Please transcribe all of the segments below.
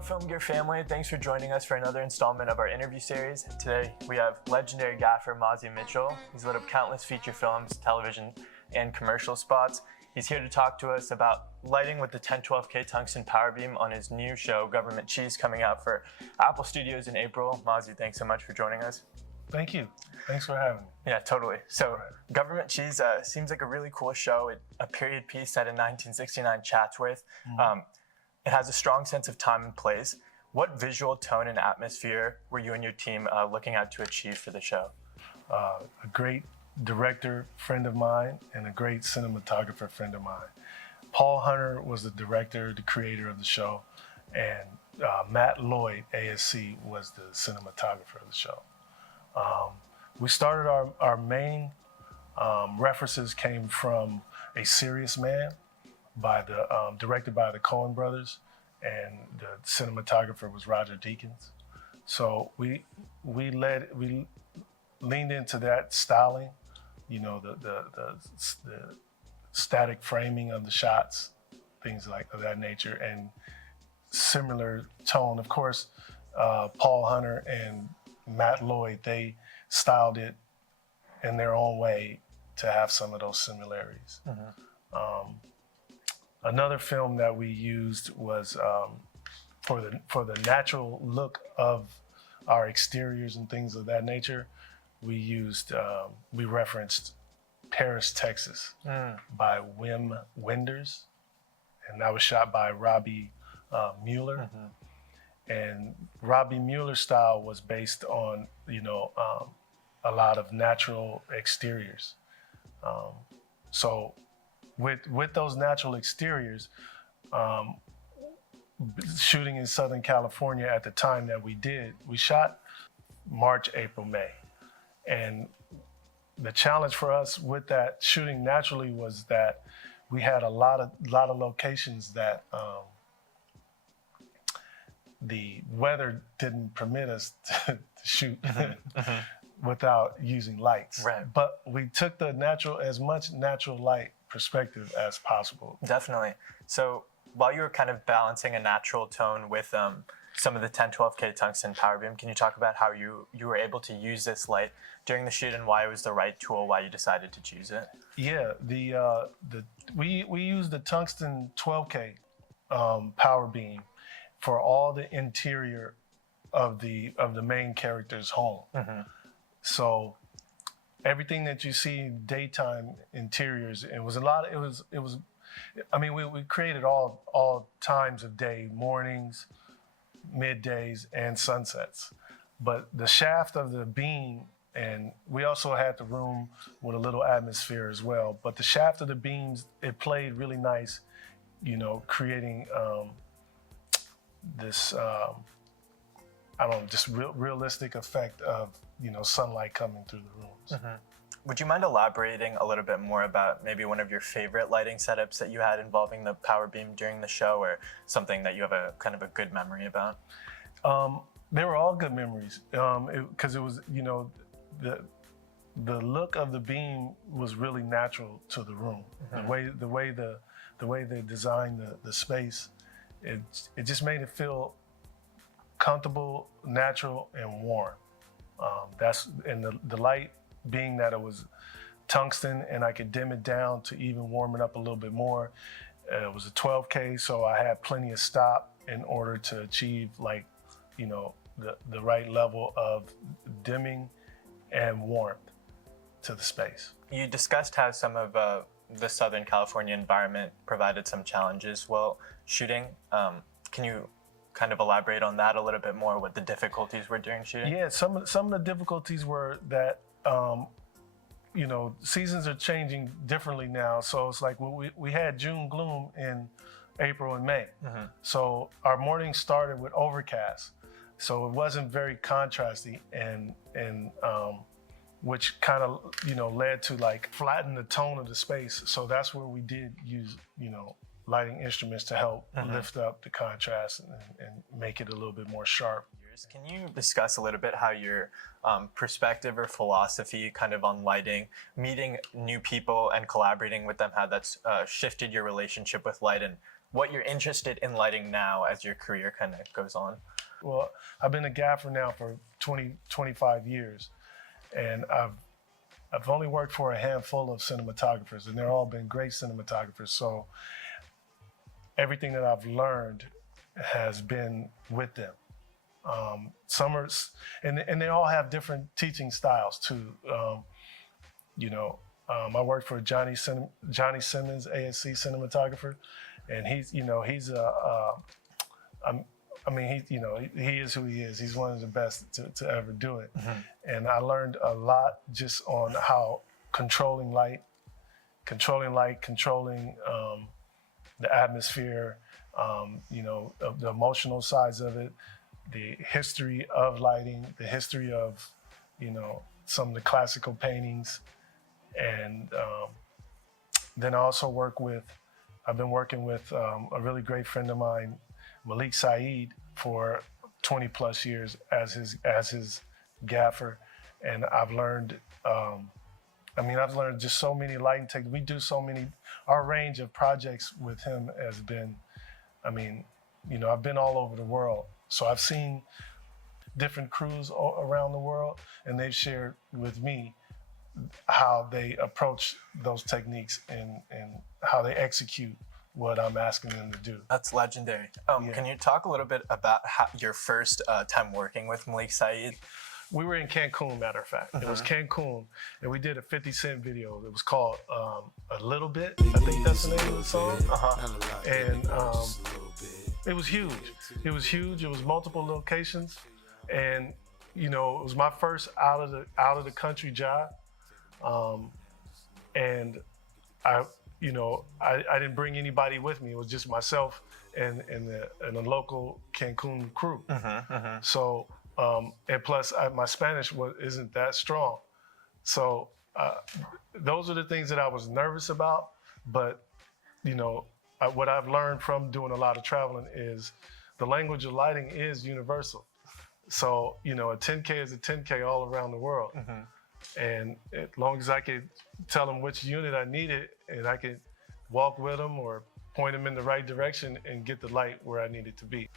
up, Film Gear family? Thanks for joining us for another installment of our interview series. Today we have legendary gaffer Mazi Mitchell. He's lit up countless feature films, television, and commercial spots. He's here to talk to us about lighting with the 1012K tungsten power beam on his new show, Government Cheese, coming out for Apple Studios in April. Mazi, thanks so much for joining us. Thank you. Thanks for having me. Yeah, totally. So Government Cheese seems like a really cool show. A period piece set in 1969 Chatsworth. It has a strong sense of time and place. What visual tone and atmosphere were you and your team looking at to achieve for the show? A great director friend of mine and a great cinematographer friend of mine. Paul Hunter was the director, the creator of the show, and Matt Lloyd, ASC, was the cinematographer of the show. We started our main references came from A Serious Man, directed by the Coen brothers, and the cinematographer was Roger Deakins. So we leaned into that styling, you know, the static framing of the shots, things like of that nature, and similar tone. Of course, Paul Hunter and Matt Lloyd, they styled it in their own way to have some of those similarities. Another film that we used was for the natural look of our exteriors and things of that nature. We referenced Paris, Texas by Wim Wenders, and that was shot by Robbie Mueller. And Robbie Mueller's style was based on, you know, a lot of natural exteriors. So with those natural exteriors, shooting in Southern California at the time that we shot March, April, May. And the challenge for us with that shooting naturally was that we had a lot of locations that the weather didn't permit us to shoot without using lights. Right. But we took as much natural light perspective as possible. Definitely. So while you were kind of balancing a natural tone with some of the 1012K tungsten power beam, can you talk about how you were able to use this light during the shoot and why it was the right tool, why you decided to choose it? Yeah, we used the tungsten 12K power beam for all the interior of the main character's home. So everything that you see in daytime interiors, I mean, we created all times of day, mornings, middays, and sunsets. But the shaft of the beam, and we also had the room with a little atmosphere as well, but the shaft of the beams, it played really nice, you know, creating this, just realistic effect of, you know, sunlight coming through the rooms. Would you mind elaborating a little bit more about maybe one of your favorite lighting setups that you had involving the power beam during the show, or something that you have a kind of a good memory about? They were all good memories, because it was, you know, the look of the beam was really natural to the room. The way they designed the space, it just made it feel comfortable, natural, and warm. And the light, being that it was tungsten and I could dim it down to even warm it up a little bit more. It was a 12K, so I had plenty of stop in order to achieve, like, you know, the right level of dimming and warmth to the space. You discussed how some of the Southern California environment provided some challenges while shooting. Can you kind of elaborate on that a little bit more, what the difficulties were during shooting? Yeah, some of the difficulties were that, you know, seasons are changing differently now. So it's like we had June gloom in April and May. So our mornings started with overcast. So it wasn't very contrasty, and which kind of, you know, led to like flatten the tone of the space. So that's where we did use, you know, lighting instruments to help lift up the contrast and make it a little bit more sharp. viewers. Can you discuss a little bit how your perspective or philosophy kind of on lighting, meeting new people and collaborating with them, how that's shifted your relationship with light and what you're interested in lighting now as your career kind of goes on? Well, I've been a gaffer now for 25 years, and I've only worked for a handful of cinematographers, and they've all been great cinematographers. So everything that I've learned has been with them. Some are, and they all have different teaching styles too. I worked for Johnny Simmons, ASC cinematographer, and he is who he is. He's one of the best to ever do it. Mm-hmm. And I learned a lot just on how controlling controlling the atmosphere, the emotional sides of it, the history of lighting, the history of, some of the classical paintings. And then I also I've been working with a really great friend of mine, Malik Saeed, for 20 plus years as his gaffer. And I've learned, I've learned just so many lighting techniques. We do so many, our range of projects with him has been, I've been all over the world. So I've seen different crews around the world, and they've shared with me how they approach those techniques and how they execute what I'm asking them to do. That's legendary. Yeah. Can you talk a little bit about your first time working with Malik Saeed? We were in Cancun, matter of fact. Mm-hmm. It was Cancun, and we did a 50 Cent video. It was called A Little Bit. I think that's the name of the song. Uh-huh. And it was huge. It was huge. It was multiple locations, and it was my first out of the country job. And I didn't bring anybody with me. It was just myself and the local Cancun crew. Mm-hmm. Mm-hmm. So, and plus my Spanish isn't that strong. So those are the things that I was nervous about. But, what I've learned from doing a lot of traveling is the language of lighting is universal. So, a 10K is a 10K all around the world. Mm-hmm. And as long as I could tell them which unit I needed, and I could walk with them or point them in the right direction and get the light where I need it to be.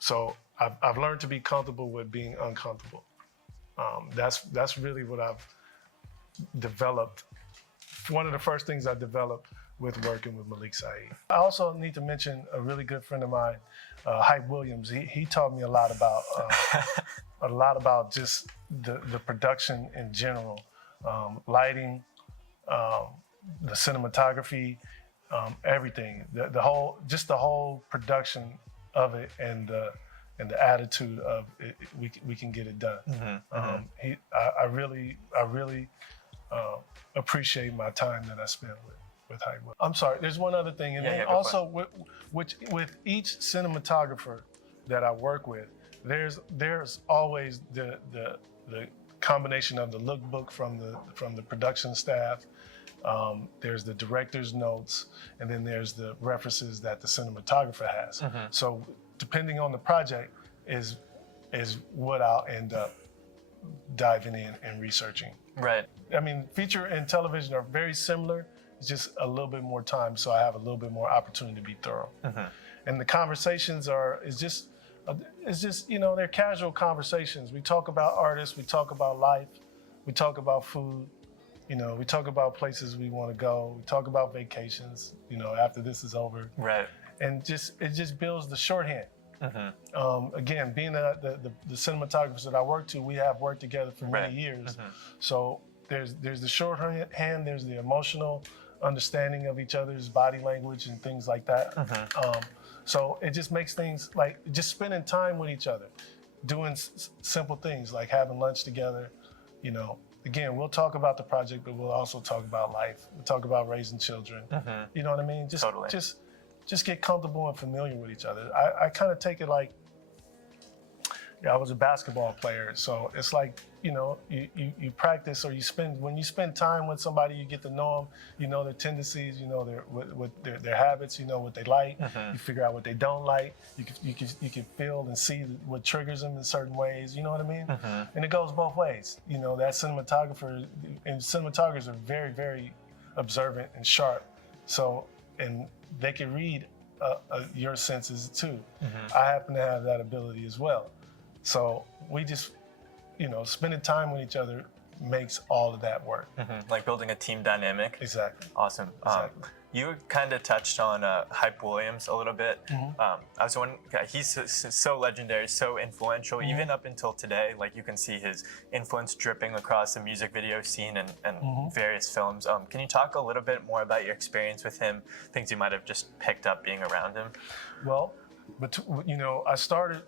So I've learned to be comfortable with being uncomfortable. That's really what I've developed. One of the first things I developed with working with Malik Saeed. I also need to mention a really good friend of mine, Hype Williams. He taught me a lot about just the production in general, lighting, the cinematography, everything, the whole production of it, and the attitude of it, we can get it done. Mm-hmm. I really appreciate my time that I spent with Hype. I'm sorry, there's one other thing, and then also with each cinematographer that I work with, there's always the combination of the lookbook from the production staff. There's the director's notes, and then there's the references that the cinematographer has. Mm-hmm. So depending on the project is what I'll end up diving in and researching. Right. Feature and television are very similar. It's just a little bit more time, so I have a little bit more opportunity to be thorough. Mm-hmm. And the conversations it's just they're casual conversations. We talk about artists, we talk about life, we talk about food, we talk about places we want to go, we talk about vacations, after this is over. Right. And it just builds the shorthand. Mm-hmm. Again, being the cinematographers that I work to, we have worked together for many years. Mm-hmm. So there's the shorthand, there's the emotional understanding of each other's body language and things like that. Mm-hmm. So it just makes things like just spending time with each other, doing simple things like having lunch together. Again, we'll talk about the project, but we'll also talk about life. We'll talk about raising children. Mm-hmm. You know what I mean? Totally. Just get comfortable and familiar with each other. I kind of take it like, I was a basketball player, so it's like, you practice, or when you spend time with somebody, you get to know them, you know their tendencies, you know their habits, you know what they like, you figure out what they don't like, you can feel and see what triggers them in certain ways, you know what I mean? And it goes both ways. You know, that cinematographers are very, very observant and sharp, so, and they can read your senses too. I happen to have that ability as well. So we just, spending time with each other makes all of that work. Like building a team dynamic. Exactly. Awesome. Exactly. You kind of touched on Hype Williams a little bit. I was wondering, he's so legendary, so influential, even up until today. Like you can see his influence dripping across the music video scene and various films. Can you talk a little bit more about your experience with him, things you might have just picked up being around him? Well, but I started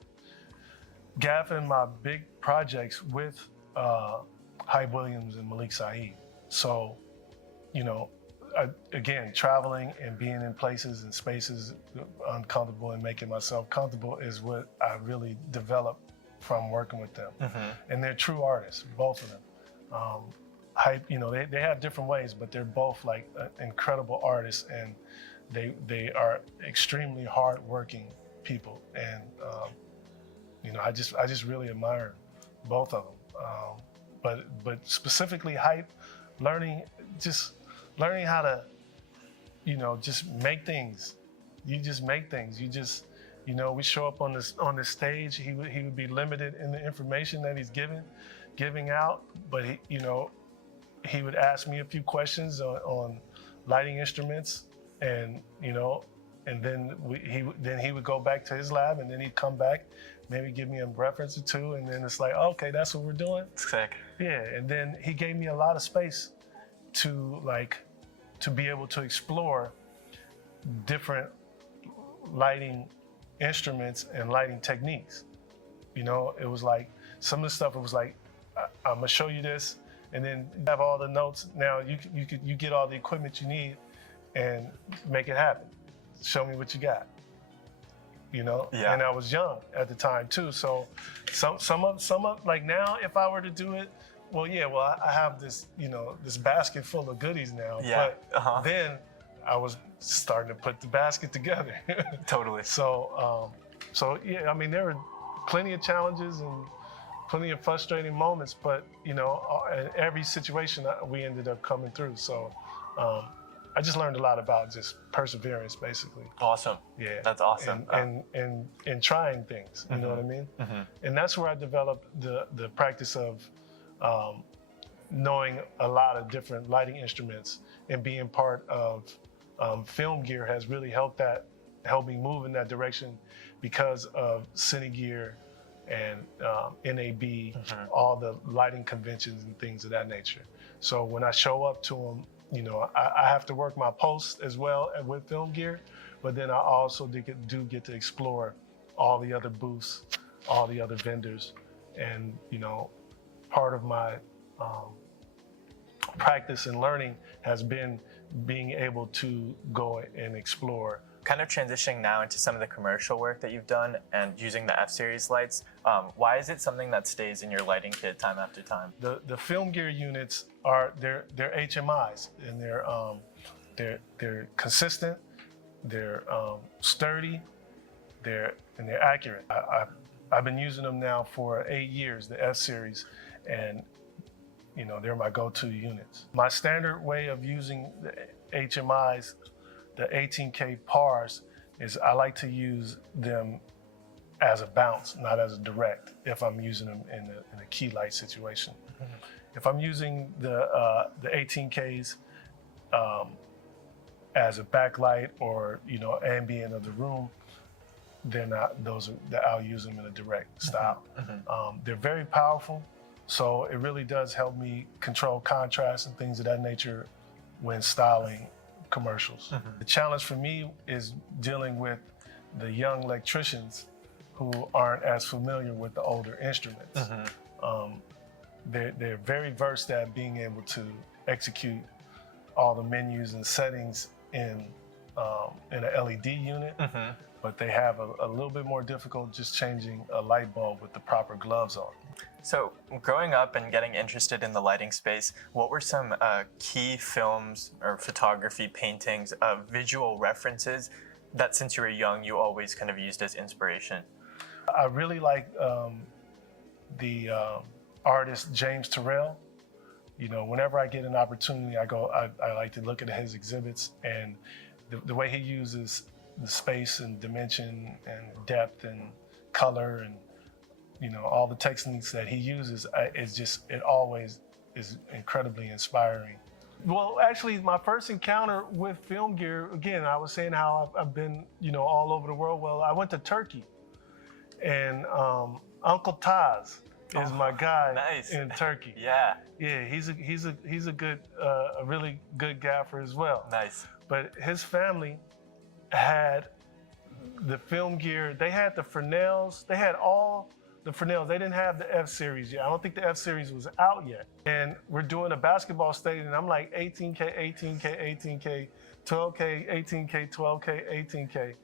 gaffing my big projects with Hype Williams and Malik Saeed. So, again, traveling and being in places and spaces uncomfortable and making myself comfortable is what I really developed from working with them. And they're true artists, both of them. Hype, they have different ways, but they're both like incredible artists, and they are extremely hardworking people. And I just really admire both of them. But specifically Hype, learning how to, just make things. You just make things. We show up on this stage. He would be limited in the information that he's giving out, but he would ask me a few questions on lighting instruments, and then he would go back to his lab, and then he'd come back, maybe give me a reference or two, and then it's like, okay, that's what we're doing. Sick. Yeah, and then he gave me a lot of space to be able to explore different lighting instruments and lighting techniques. It was like, some of the stuff, it was like, I'm gonna show you this, and then you have all the notes. Now you get all the equipment you need and make it happen. Show me what you got. Yeah. And I was young at the time too. So some of like now, if I were to do it, I have this, this basket full of goodies now. Yeah. But then I was starting to put the basket together. Totally. So yeah, I mean, there were plenty of challenges and plenty of frustrating moments, but in every situation we ended up coming through. So I just learned a lot about just perseverance, basically. Awesome. Yeah. That's awesome. And trying things, you know what I mean? And that's where I developed the practice of knowing a lot of different lighting instruments, and being part of Film Gear has really helped me move in that direction, because of Cinegear and NAB, all the lighting conventions and things of that nature. So when I show up to them, I have to work my post as well with Film Gear, but then I also do get to explore all the other booths, all the other vendors, and part of my practice and learning has been being able to go and explore. Kind of transitioning now into some of the commercial work that you've done and using the F-Series lights, why is it something that stays in your lighting kit time after time? The Film Gear units they're HMIs, and they're consistent, they're sturdy, they're accurate. I've been using them now for 8 years, the F-Series, and they're my go-to units. My standard way of using the HMIs, the 18K PARs, is I like to use them as a bounce, not as a direct, if I'm using them in a key light situation. If I'm using the 18Ks as a backlight or ambient of the room, they're not I'll use them in a direct style. They're very powerful, so it really does help me control contrast and things of that nature when styling commercials. The challenge for me is dealing with the young electricians who aren't as familiar with the older instruments. They're very versed at being able to execute all the menus and settings in in an LED unit, but they have a little bit more difficult just changing a light bulb with the proper gloves on. So, growing up and getting interested in the lighting space, what were some key films or photography paintings of visual references that since you were young, you always kind of used as inspiration? I really like the artist James Turrell. You know, whenever I get an opportunity, I like to look at his exhibits, and the way he uses the space and dimension and depth and color and, you know, all the techniques that he uses, it always is incredibly inspiring. Well, actually, my first encounter with film gear, again, I was saying how I've been, you know, all over the world. Well, I went to Turkey, and Uncle Taz is my guy in Turkey. Yeah. Yeah, he's a good, a really good gaffer as well. Nice. But his family had the film gear. They had the Fresnels. They had all the Fresnels. They didn't have the F series yet. I don't think the F series was out yet. And we're doing a basketball stadium, and I'm like 18K, 18K, 18K, 12K, 18K, 12K, 18K.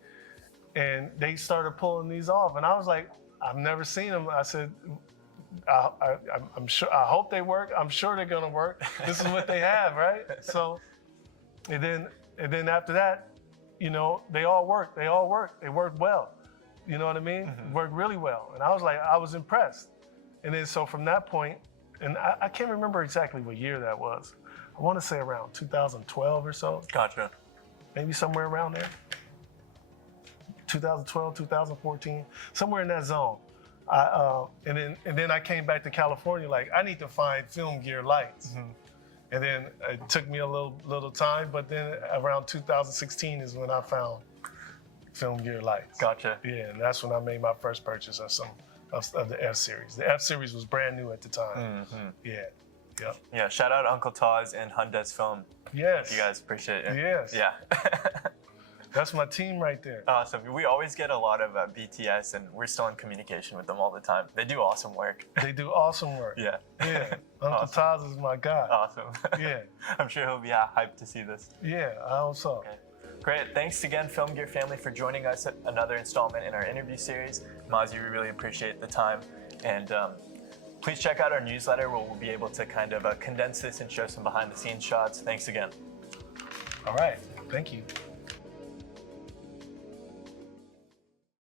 And they started pulling these off, and I was like, I've never seen them. I said, I'm sure. I hope they work. I'm sure they're gonna work. This is what they have, right? So, and then after that, you know, they all work. They work well. You know what I mean? Worked really well. And I was impressed. And then so from that point, and I can't remember exactly what year that was. I want to say around 2012 or so. Gotcha. Maybe somewhere around there. 2012, 2014, somewhere in that zone. And then I came back to California, like, I need to find film gear lights. And then it took me a little time, but then around 2016 is when I found film gear lights. Gotcha. Yeah, and that's when I made my first purchase of the F series. The F series was brand new at the time. Yeah. Yep. Yeah. Shout out Uncle Taz and Hyundai's Film. Yes. You guys appreciate it. Yes. Yeah. That's my team right there. Awesome. We always get a lot of BTS, and we're still in communication with them all the time. They do awesome work. They do awesome work. Yeah. Yeah. Uncle Taz is my guy. Awesome. Yeah. I'm sure he'll be hyped to see this. Yeah, I hope so. Okay. Great. Thanks again, Film Gear family, for joining us at another installment in our interview series. Mazi, we really appreciate the time. And please check out our newsletter where we'll be able to kind of condense this and show some behind-the-scenes shots. Thanks again. All right. Thank you.